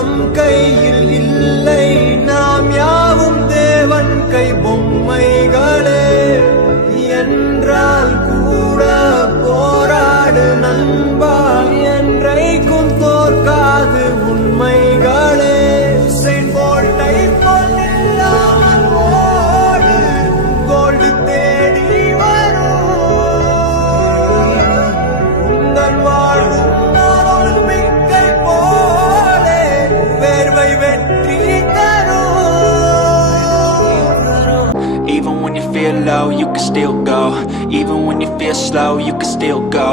நம் கையில் இல்லை, நாம் யாவும் தேவன் கை பொம்மைகளே. என்றால் கூட போராடு நண்பா, என்றைக்கும் தோற்காது உண்மைகளே. செங்கோட்டை போல் இல்லாமல் ஓடு, கோல்டு தேடி வரும். உந்தன் வாழ்வும் ஒலிம்பிக்கை போலே வேர்வை வெற்றி தரும். Even when you feel low, you can still go. Even when you feel slow, you can still go.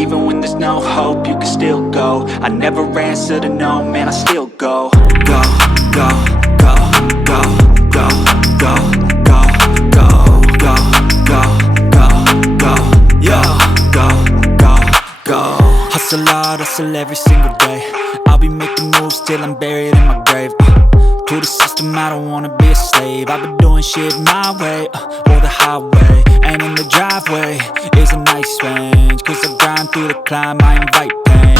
Even when there's no hope, you can still go. I never answer to no, man, I still go. Go, go, go, go, go, go, go, go, go, go, go, go, yo, go, go, go. Hustle hard, hustle every single day. I'll be making moves till I'm buried in my grave. To the system, I don't wanna be a slave. I've been doing shit my way, or the highway. And in the driveway is a nice range, 'cause I grind through the climb, I invite pain.